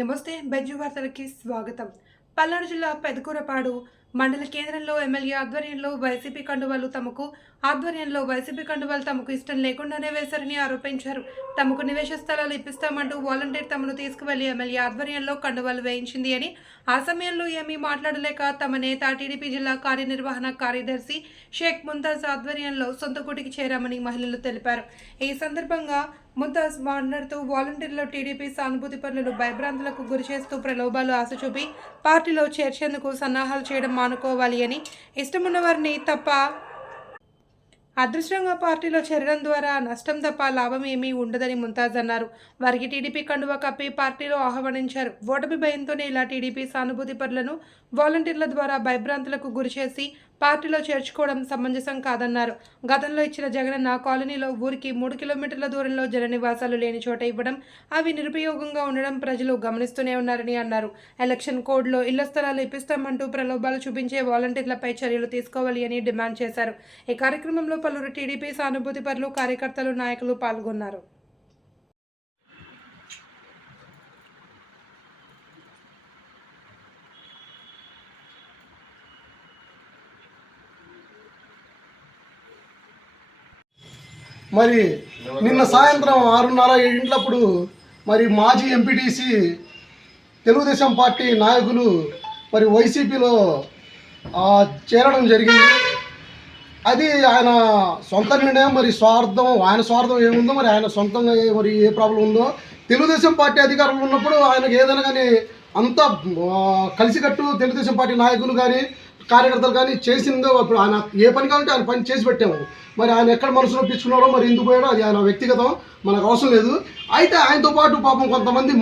నమస్తే బెజ్జు వార్తలకి స్వాగతం. పల్నాడు జిల్లా పెదకూరపాడు మండల కేంద్రంలో ఎమ్మెల్యే ఆధ్వర్యంలో వైసీపీ కండువాలు తమకు ఇష్టం లేకుండానే వేశారని ఆరోపించారు. తమకు నివేశ స్థలాలు ఇప్పిస్తామంటూ వాలంటీర్ తమను తీసుకువెళ్లి ఎమ్మెల్యే ఆధ్వర్యంలో కండువాలు వేయించింది అని, ఆ సమయంలో ఏమీ మాట్లాడలేక తమ నేత టీడీపీ జిల్లా కార్యనిర్వహణ కార్యదర్శి షేక్ ముంతాజ్ ఆధ్వర్యంలో సొంత గుడికి చేరామని మహిళలు తెలిపారు. ఈ సందర్భంగా ముంతాజ్ మాట్లాడుతూ వాలంటీర్లు టీడీపీ సానుభూతి పనులను భయభ్రాంతులకు గురిచేస్తూ ప్రలోభాలు ఆశ చూపి పార్టీలో చేర్చేందుకు సన్నాహాలు చేయడం మానుకోవాలి అని, ఇష్టమున్న వారిని తప్ప అదృష్టంగా పార్టీలో చేరడం ద్వారా నష్టం తప్ప లాభం ఏమీ ఉండదని ముంతాజ్ అన్నారు. వారికి టీడీపీ కండువా కప్పి పార్టీలో ఆహ్వానించారు. ఓటమి భయంతోనే ఇలా టీడీపీ సానుభూతి పరులను వాలంటీర్ల ద్వారా భయభ్రాంతులకు గురిచేసి పార్టీలో చేర్చుకోవడం సమంజసం కాదన్నారు. గతంలో ఇచ్చిన జగనన్న కాలనీలో ఊరికి 3 కిలోమీటర్ల దూరంలో జన నివాసాలు లేని చోట ఇవ్వడం, అవి నిరుపయోగంగా ఉండడం ప్రజలు గమనిస్తూనే ఉన్నారని అన్నారు. ఎలక్షన్ కోడ్లో ఇళ్ల స్థలాలు ఇప్పిస్తామంటూ ప్రలోభాలు చూపించే వాలంటీర్లపై చర్యలు తీసుకోవాలి అని డిమాండ్ చేశారు. ఈ కార్యక్రమంలో పలువురు టీడీపీ సానుభూతి పరులు, కార్యకర్తలు, నాయకులు పాల్గొన్నారు. మరి నిన్న సాయంత్రం 6:30-7 మరి మాజీ ఎంపీటీసీ తెలుగుదేశం పార్టీ నాయకులు మరి వైసీపీలో చేరడం జరిగింది. అది ఆయన సొంత నిర్ణయం. మరి ఆయన స్వార్థం ఏముందో, మరి ఆయన సొంతంగా మరి ఏ ప్రాబ్లం ఉందో, తెలుగుదేశం పార్టీ అధికారంలో ఉన్నప్పుడు ఆయనకు ఏదైనా కానీ అంతా కలిసికట్టు తెలుగుదేశం పార్టీ నాయకులు కానీ కార్యకర్తలు కానీ చేసిందో, అప్పుడు ఆయన ఏ పని కావాలంటే ఆయన పని చేసి పెట్టాము. మరి ఆయన ఎక్కడ మనసులో పిచ్చుకున్నాడో, మరి ఎందుకు పోయాడో అది ఆయన వ్యక్తిగతం, మనకు అవసరం లేదు. అయితే ఆయనతో పాటు పాపం కొంతమంది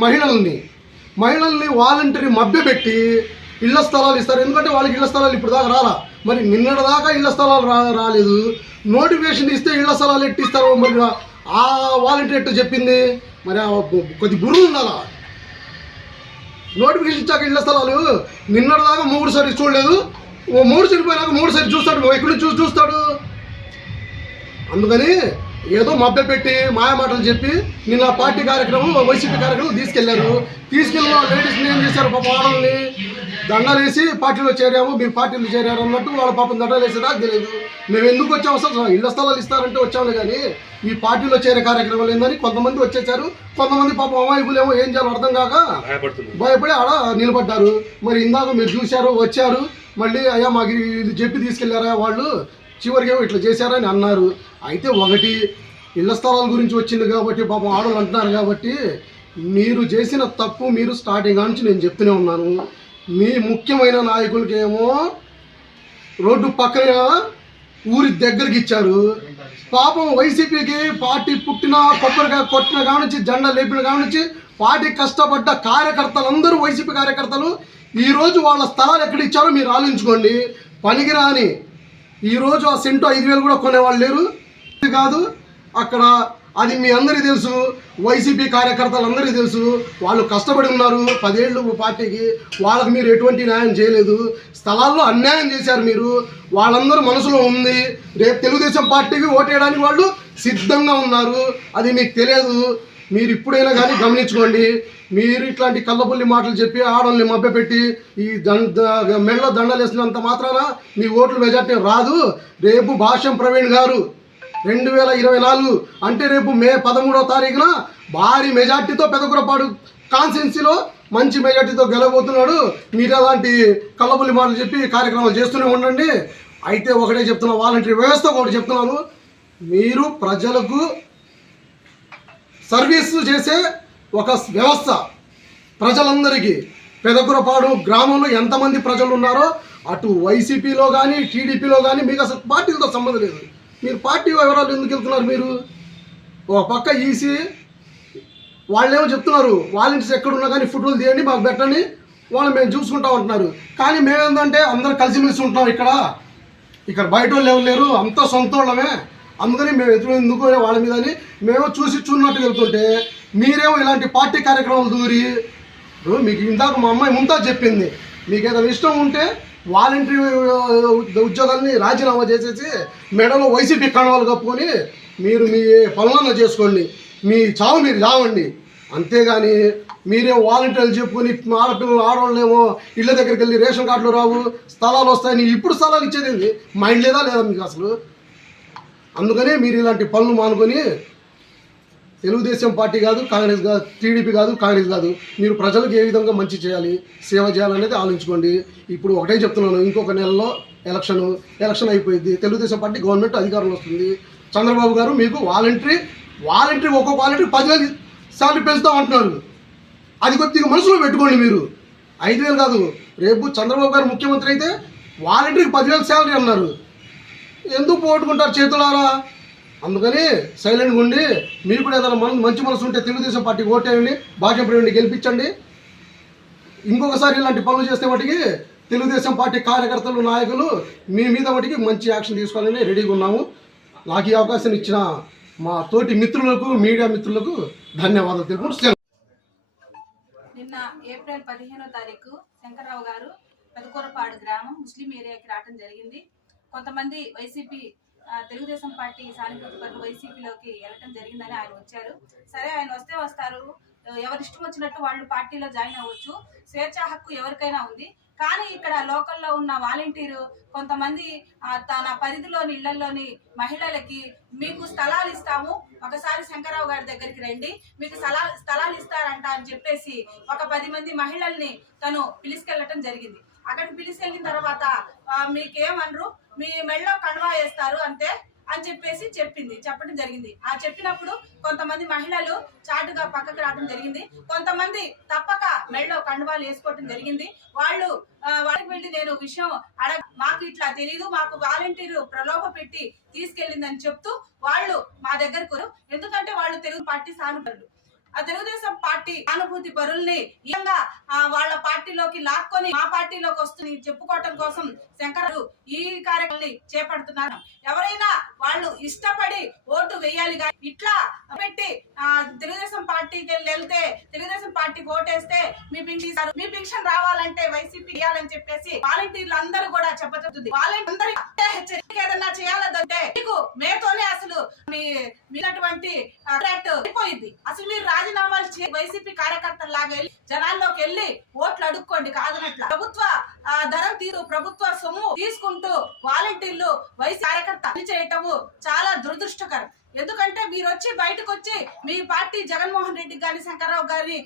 మహిళల్ని వాలంటరీ మభ్యపెట్టి ఇళ్ల స్థలాలు ఇస్తారు. ఎందుకంటే వాళ్ళకి ఇళ్ల స్థలాలు ఇప్పుడు దాకా రాలా. మరి నిన్నటిదాకా ఇళ్ల స్థలాలు రాలేదు. నోటిఫికేషన్ ఇస్తే ఇళ్ల స్థలాలు ఎట్టిస్తారు? మరి ఆ వాలంటీర్ ఎట్టు చెప్పింది? మరి కొద్ది బుర్ర ఉండాలా? నోటిఫికేషన్ ఇచ్చాక ఇళ్ల స్థలాలు నిన్నటిదాకా 3 సార్లు చూడలేదు. 3 చనిపోయినాక 3 సార్లు చూస్తాడు. ఎక్కడి నుంచి చూస్తాడు? అందుకని ఏదో మభ్యపెట్టి మాయమాటలు చెప్పి నిన్న పార్టీ కార్యక్రమం, వైసీపీ కార్యక్రమం తీసుకెళ్ళిన లేడీస్ని ఏం చేశారు? పాప ఆడల్ని దండాలు వేసి పార్టీలో చేరాము, మీరు పార్టీలో చేరారు అన్నట్టు వాళ్ళ పాపం దండాలు వేసేదా తెలియదు. మేము ఎందుకు వచ్చాము? అసలు ఇళ్ల స్థలాలు ఇస్తారంటే వచ్చాము, కానీ ఈ పార్టీలో చేరే కార్యక్రమాలు ఏందని కొంతమంది వచ్చేసారు. కొంతమంది పాపం అమాయకులేమో ఏం చేయాలో అర్థం కాక భయపడి ఆడ నిలబడ్డారు. మరి ఇందాక మీరు చూశారు, వచ్చారు, మళ్ళీ అయ్యా మాకు ఇది చెప్పి తీసుకెళ్లారా వాళ్ళు, చివరికి ఏమో ఇట్లా చేశారని అన్నారు. అయితే ఒకటి, ఇళ్ల స్థలాల గురించి వచ్చింది కాబట్టి పాపం ఆడవాళ్ళు అంటున్నారు కాబట్టి, మీరు చేసిన తప్పు మీరు స్టార్టింగ్ నుంచి నేను చెప్తూనే ఉన్నాను. మీ ముఖ్యమైన నాయకులకి ఏమో రోడ్డు పక్కన ఊరి దగ్గరికి ఇచ్చారు. పాపం వైసీపీకి పార్టీ పుట్టిన కొబ్బరికాయ కొట్టిన కానుంచి, జెండా లేపిన కానుంచి పార్టీ కష్టపడ్డ కార్యకర్తలందరూ వైసీపీ కార్యకర్తలు ఈరోజు వాళ్ళ స్థలాలు ఎక్కడ ఇచ్చారో మీరు ఆలోచించుకోండి. పనికిరాని ఈరోజు ఆ సెంటు 5,000 కూడా కొనేవాళ్ళు లేరు. కాదు అక్కడ, అది మీ అందరికీ తెలుసు, వైసీపీ కార్యకర్తలందరికీ తెలుసు. వాళ్ళు కష్టపడి ఉన్నారు 10 ఏళ్ళు పార్టీకి. వాళ్ళకి మీరు ఎటువంటి న్యాయం చేయలేదు. స్థలాల్లో అన్యాయం చేశారు మీరు. వాళ్ళందరూ మనసులో ఉంది. రేపు తెలుగుదేశం పార్టీకి ఓటేయడానికి వాళ్ళు సిద్ధంగా ఉన్నారు. అది మీకు తెలియదు. మీరు ఇప్పుడైనా కానీ గమనించుకోండి. మీరు ఇట్లాంటి కళ్ళబుల్లి మాటలు చెప్పి ఆడవాళ్ళని మభ్యపెట్టి ఈ మెడలో దండలు వేసినంత మాత్రాన మీ ఓట్లు మెజార్టీ రాదు. రేపు భాష్యం ప్రవీణ్ గారు 2024 అంటే రేపు మే 13వ తారీఖున భారీ మెజార్టీతో పెదకూరపాడు కాన్స్టిట్యున్సీలో మంచి మెజార్టీతో గెలవబోతున్నాడు. మీరు అలాంటి కళ్ళబుల్లి మాటలు చెప్పి కార్యక్రమాలు చేస్తూనే ఉండండి. అయితే ఒకటే చెప్తున్నా, వాలంటీర్ వ్యవస్థ ఒకటి చెప్తున్నాను, మీరు ప్రజలకు సర్వీసు చేసే ఒక వ్యవస్థ. ప్రజలందరికీ పెదకూరపాడు గ్రామంలో ఎంతమంది ప్రజలు ఉన్నారో, అటు వైసీపీలో కానీ టీడీపీలో కానీ మీకు అసలు పార్టీలతో సంబంధం లేదు. మీరు పార్టీ వివరాలు ఎందుకు వెళ్తున్నారు? మీరు ఒక పక్క ఈసీ వాళ్ళేమో చెప్తున్నారు వాలంటీర్స్ ఎక్కడున్నా కానీ ఫోటోలు తీయండి, మాకు పెట్టండి, వాళ్ళు మేము చూసుకుంటా ఉంటున్నారు. కానీ మేమేందంటే అందరూ కలిసిమెలిసి ఉంటున్నాం. ఇక్కడ బయట వాళ్ళు ఎవరు లేరు, అంతా సొంత వాళ్ళమే. అందుకని మేము ఎందుకు వాళ్ళ మీద అని మేము చూసినట్టు వెళ్తుంటే మీరేమో ఇలాంటి పార్టీ కార్యక్రమాలు దూరి, మీకు ఇందాక మా అమ్మాయి ముంతాజ్ చెప్పింది, మీకు ఏదైనా ఇష్టం ఉంటే వాలంటరీ ఉద్యోగాల్ని రాజీనామా చేసేసి మెడలో వైసీపీ కణాలు కప్పుకొని మీరు మీ పనులన్నా చేసుకోండి, మీ చావు మీరు చావండి. అంతేగాని మీరేమో వాలంటీర్లు చెప్పుకొని ఆడపిల్లలు ఆడవాళ్ళేమో ఇళ్ళ దగ్గరికి వెళ్ళి రేషన్ కార్డులు రావు, స్థలాలు వస్తాయని ఇప్పుడు స్థలాలు ఇచ్చేది ఏంది? మైండ్ లేదా మీకు అసలు? అందుకనే మీరు ఇలాంటి పనులు మానుకొని తెలుగుదేశం పార్టీ కాదు, కాంగ్రెస్ కాదు, టీడీపీ కాదు, కాంగ్రెస్ కాదు, మీరు ప్రజలకు ఏ విధంగా మంచి చేయాలి, సేవ చేయాలనేది ఆలోచించుకోండి. ఇప్పుడు ఒకటే చెప్తున్నాను, ఇంకొక నెలలో ఎలక్షన్ అయిపోయింది, తెలుగుదేశం పార్టీ గవర్నమెంట్ అధికారంలో వస్తుంది. చంద్రబాబు గారు మీకు వాలంటరీ ఒక్కొక్క వాలంటరీ 10,000 శాలరీ పెంచుతాం అంటున్నారు. అది కొద్దిగా మనసులో పెట్టుకోండి. మీరు 5,000 కాదు, రేపు చంద్రబాబు గారు ముఖ్యమంత్రి అయితే వాలంటరీకి 10,000 శాలరీ అన్నారు. ఎందుకు పోగొట్టుకుంటారు చేతులారా? అందుకని సైలెంట్గా ఉండి, మీరు కూడా ఏదైనా మంచి మనసు ఉంటే తెలుగుదేశం పార్టీకి ఓటేయండి, భాజపా గెలిపించండి. ఇంకొకసారి ఇలాంటి పనులు చేస్తే వాటికి తెలుగుదేశం పార్టీ కార్యకర్తలు, నాయకులు మీ మీద వాటికి మంచి యాక్షన్ తీసుకోవాలని రెడీగా ఉన్నాము. నాకు ఈ అవకాశం ఇచ్చిన మా తోటి మిత్రులకు, మీడియా మిత్రులకు ధన్యవాదాలు తెలుపుకుంటూ. నిన్న ఏప్రిల్ 15వ తారీఖు శంకర్రావు గారు పెదకూరపాడు గ్రామం ముస్లిం ఏరియాకి రావడం జరిగింది. కొంతమంది వైసీపీ తెలుగుదేశం పార్టీ సానుభూతి పరులు వైసీపీలోకి వెళ్ళటం జరిగిందని ఆయన వచ్చారు. సరే, ఆయన వస్తే వస్తారు, ఎవరిష్టం వచ్చినట్టు వాళ్ళు పార్టీలో జాయిన్ అవ్వచ్చు, స్వేచ్ఛా హక్కు ఎవరికైనా ఉంది. కానీ ఇక్కడ లోకల్లో ఉన్న వాలంటీరు కొంతమంది తన పరిధిలోని ఇళ్లలోని మహిళలకి మీకు స్థలాలు ఇస్తాము, ఒకసారి శంకర్రావు గారి దగ్గరికి రండి, మీకు స్థలాలు ఇస్తారంట అని చెప్పేసి ఒక 10 మంది మహిళల్ని తను పిలుచుకెళ్ళటం జరిగింది. అక్కడికి పిలిచెళ్ళిన తర్వాత మీకేమనరు, మీ మెళ్ళో కండువా వేస్తారు అంతే అని చెప్పడం జరిగింది. ఆ చెప్పినప్పుడు కొంతమంది మహిళలు చాటుగా పక్కకు రావడం జరిగింది, కొంతమంది తప్పక మెళ్ళో కండువాలు వేసుకోవడం జరిగింది. వాళ్ళకి వెళ్ళి నేను విషయం మాకు ఇట్లా తెలీదు, మాకు వాలంటీరు ప్రలోభ పెట్టి తీసుకెళ్ళిందని చెప్తూ వాళ్ళు మా దగ్గరకు, ఎందుకంటే వాళ్ళు తెలుగు పార్టీ సానుభూతులు, ఆ తెలుగుదేశం పార్టీ సానుభూతి పరుల్ని వాళ్ళ పార్టీలోకి లాక్కొని మా పార్టీలోకి వస్తుంది చెప్పుకోవటం కోసం శంకరు ఈ కార్యక్రమాన్ని చేపడుతున్నారు. ఎవరైనా వాళ్ళు ఇష్టపడి ఓటు వేయాలి, ఇట్లా పెట్టి తెలుగుదేశం పార్టీకి వెళ్తే తెలుగుదేశం పార్టీకి ఓటేస్తే మీ పింఛన్ రావాలంటే వైసీపీ ఇవ్వాలని చెప్పేసి వాలంటీర్లు అందరూ కూడా చెప్పబడుతుంది. వాలంటీర్ హెచ్చరిక ఏదన్నా చేయాలంటే మీకు మేతోనే అసలు మీనటువంటి అయిపోయింది. అసలు మీరు రాజీనామాలు వైసీపీ కార్యకర్తల లాగా జనాల్లోకి వెళ్ళి ఓట్లు అడుక్కోండి కాదనట్ల. ప్రభుత్వ ధరం ప్రభుత్వ సొమ్ము తీసుకుంటూ వాలంటీర్లు వైసీపీ కార్యకర్త చేయటము చాలా దురదృష్టకరం. ఎందుకంటే మీరు వచ్చి బయటకు వచ్చి మీ పార్టీ జగన్మోహన్ రెడ్డి గారిని, శంకర్రావు గారిని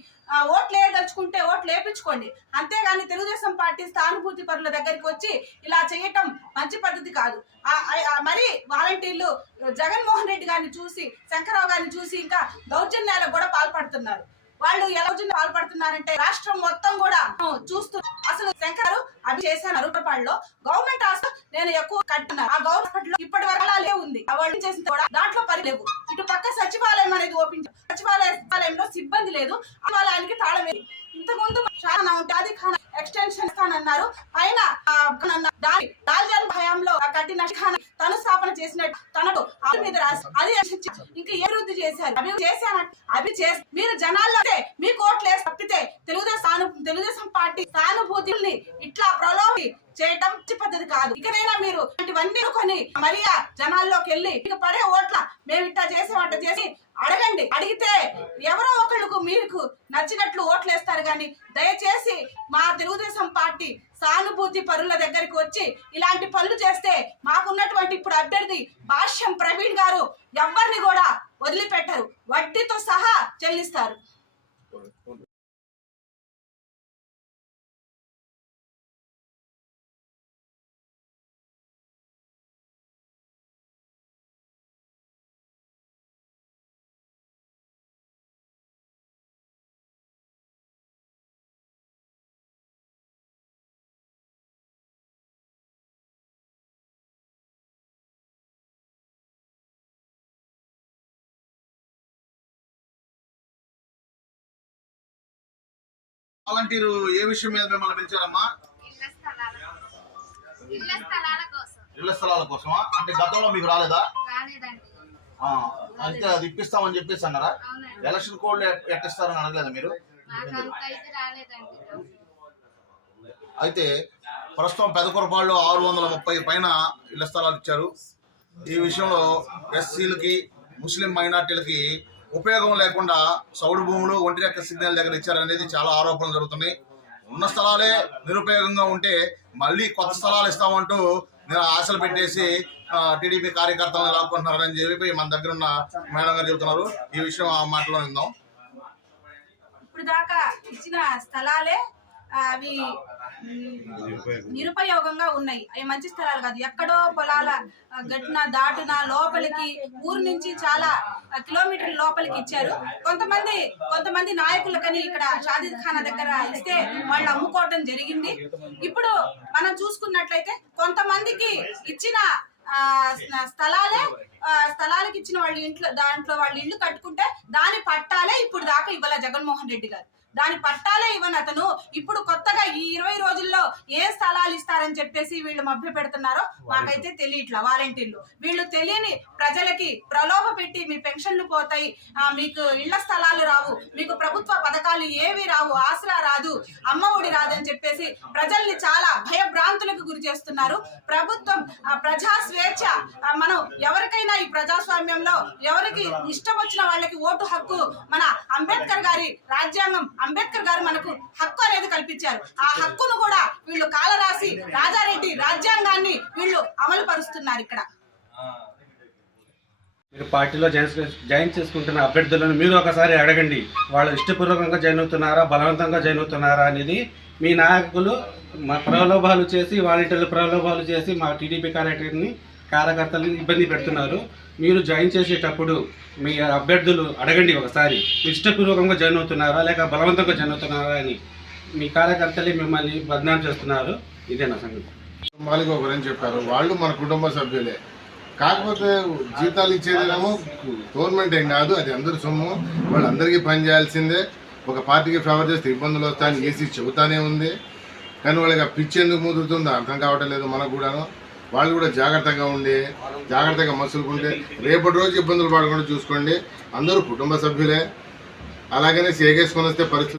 ఓట్లు వేయదలుచుకుంటే ఓట్లు వేయించుకోండి, అంతేగాని తెలుగుదేశం పార్టీ సానుభూతి పరుల దగ్గరికి వచ్చి ఇలా చేయటం మంచి పద్ధతి కాదు. మరి వాలంటీర్లు జగన్మోహన్ రెడ్డి గారిని చూసి, శంకర్రావు గారిని చూసి ఇంకా దౌర్జన్యాలకు కూడా పాల్పడుతున్నారు. వాళ్ళు ఎలా పాల్పడుతున్నారంటే రాష్ట్రం మొత్తం కూడా చూస్తూ, అసలు శంకర్ అవి చేశాను రూపాయల్లో గవర్నమెంట్ హాస్పిటల్ నేను ఎక్కువ కట్టినాను, ఆ గవర్నమెంట్ లో ఇప్పటి వరకు అలా ఉంది, వాళ్ళు చేసిన కూడా దాంట్లో పని లేవు. ఇటు పక్క సచివాలయం అనేది ఓపెన్, సచివాలయంలో సిబ్బంది లేదు, సచివాలయానికి తాళం వేది. ఇంతకుముందు ఎక్స్టెన్షన్ ఇస్తానన్నారు, పైన హయాంలో కట్టిన తను స్థాపన చేసినట్టు తనకు మీద రాసి అది ఇంకా ఏ వృద్ధి చేశారు, అవి మీరు జనాల్లో మీకు ఓట్లు వేసి తప్పితే తెలుగుదేశం పార్టీ సానుభూతిని ఇట్లా ప్రలోభి చేయటం పద్ధతి కాదు. ఇకనైనా మీరు ఇవన్నీ కొని మరి జనాల్లోకి వెళ్ళి మీకు పడే ఓట్ల మేము ఇట్లా చేసేవంట చేసి అడగండి. అడిగితే ఎవరో ఒకళ్ళకు మీకు నచ్చినట్లు ఓట్లు వేస్తారు. కానీ దయచేసి మా తెలుగుదేశం పార్టీ సానుభూతి పరుల దగ్గరికి వచ్చి ఇలాంటి పనులు చేస్తే మాకున్నటువంటి ఇప్పుడు అభ్యర్థి భాష్యం ప్రవీణ్ గారు ఎవరిని కూడా వదిలిపెట్టరు, వడ్డీతో సహా చెల్లిస్తారు. వాలంటీరు ఏ విషయం మీద మిమ్మల్ని పిలిచారమ్మా? ఇళ్ల స్థలాల కోసమా? అంటే గతంలో మీకు రాలేదా? అంటే అది ఇప్పిస్తామని చెప్పేసి అన్నారా? ఎలక్షన్ కోడ్ ఎట్టిస్తారని అడగలేదా మీరు? అయితే ప్రస్తుతం పెదకూరపాడులో 630 పైన ఇళ్ల స్థలాలు ఇచ్చారు. ఈ విషయంలో ఎస్సీలకి, ముస్లిం మైనార్టీలకి ఉపయోగం లేకుండా సౌడు భూములు ఒంటి రెక్క సిగ్నల్ దగ్గర ఇచ్చారనేది చాలా ఆరోపణలు జరుగుతున్నాయి. ఉన్న స్థలాలే నిరుపయోగంగా ఉంటే మళ్ళీ కొత్త స్థలాలు ఇస్తామంటూ ఆశలు పెట్టేసి టీడీపీ కార్యకర్తలను లాక్కుంటున్నారని చెప్పి మన దగ్గర ఉన్న మేడం గారు చెబుతున్నారు. ఈ విషయం ఆ మాటలో విందాం. ఇప్పుడు దాకా ఇచ్చిన స్థలాలే అవి నిరుపయోగంగా ఉన్నాయి. అవి మంచి స్థలాలు కాదు. ఎక్కడో పొలాల గట్టున దాటున లోపలికి ఊరు నుంచి చాలా కిలోమీటర్ల లోపలికి ఇచ్చారు. కొంతమంది నాయకులకని ఇక్కడ షాదీద్ ఖానా దగ్గర ఇస్తే వాళ్ళు అమ్ముకోవటం జరిగింది. ఇప్పుడు మనం చూసుకున్నట్లయితే కొంతమందికి ఇచ్చిన స్థలాలకు ఇచ్చిన వాళ్ళ దాంట్లో వాళ్ళు ఇల్లు కట్టుకుంటే దాని పట్టాలే ఇప్పుడు దాకా ఇవ్వాల జగన్మోహన్ రెడ్డి గారు. దాని పట్టాలే ఇవ్వని అతను ఇప్పుడు కొత్తగా ఈ 20 రోజుల్లో ఏ స్థలాలు ఇస్తారని చెప్పేసి వీళ్ళు మభ్య పెడుతున్నారో మాకైతే తెలియట్లా. వాలంటీర్లు వీళ్ళు తెలియని ప్రజలకి ప్రలోభ పెట్టి మీ పెన్షన్లు పోతాయి, మీకు ఇళ్ల స్థలాలు రావు, మీకు ప్రభుత్వ పథకాలు ఏవి రావు, ఆసరా రాదు, అమ్మ ఒడి రాదని చెప్పేసి ప్రజల్ని చాలా భయభ్రాంతులకు గురి చేస్తున్నారు. ప్రభుత్వం ప్రజా స్వేచ్ఛ, మనం ఎవరికైనా ఈ ప్రజాస్వామ్యంలో ఎవరికి ఇష్టం వచ్చిన వాళ్ళకి ఓటు హక్కు మన అంబేద్కర్ గారి రాజ్యాంగం, అంబేద్కర్ గారు మనకు హక్కు అనేది కల్పించారు. ఆ హక్కును కూడా వీళ్ళు కాలరాసి రాజారెడ్డి రాజ్యాంగాన్ని వీళ్ళు అమలు పరుస్తున్నారు. ఇక్కడ మీరు పార్టీలో జాయిన్ చేసుకుంటున్న అభ్యర్థులను మీరు ఒకసారి అడగండి, వాళ్ళు ఇష్టపూర్వకంగా జాయిన్ అవుతున్నారా, బలవంతంగా జాయిన్ అవుతున్నారా అనేది. మీ నాయకులు ప్రలోభాలు చేసి, వాలంటీర్లు ప్రలోభాలు చేసి మా టీడీపీ కార్యకర్తలను ఇబ్బంది పెడుతున్నారు. మీరు జాయిన్ చేసేటప్పుడు మీ అభ్యర్థులు అడగండి ఒకసారి, ఇష్టపూర్వకంగా జాయిన్ అవుతున్నారా లేక బలవంతంగా జాయిన్ అవుతున్నారా అని. మీ కార్యకర్తలే మిమ్మల్ని బదనాం చేస్తున్నారు. ఇదే నా సంగతి. మాలిక ఒకరని చెప్పారు, వాళ్ళు మన కుటుంబ సభ్యులే. కాకపోతే జీతాలు ఇచ్చేదేమో గవర్నమెంట్ ఏం కాదు, అది అందరి సొమ్ము, వాళ్ళందరికీ పని చేయాల్సిందే. ఒక పార్టీకి ఫేవర్ చేస్తే ఇబ్బందులు వస్తాయని ఏసీ చెబుతానే ఉంది. కానీ వాళ్ళకి ఆ పిచ్చి ఎందుకు ముదురుతుందో అర్థం కావటం లేదు మనకు కూడాను. వాళ్ళు కూడా జాగ్రత్తగా ఉండి జాగ్రత్తగా మసులుకుంటే రేపటి రోజు ఇబ్బందులు పడకుండా చూసుకోండి. అందరూ కుటుంబ సభ్యులే. అలాగనే సేగేసుకొని వస్తే పరిస్థితి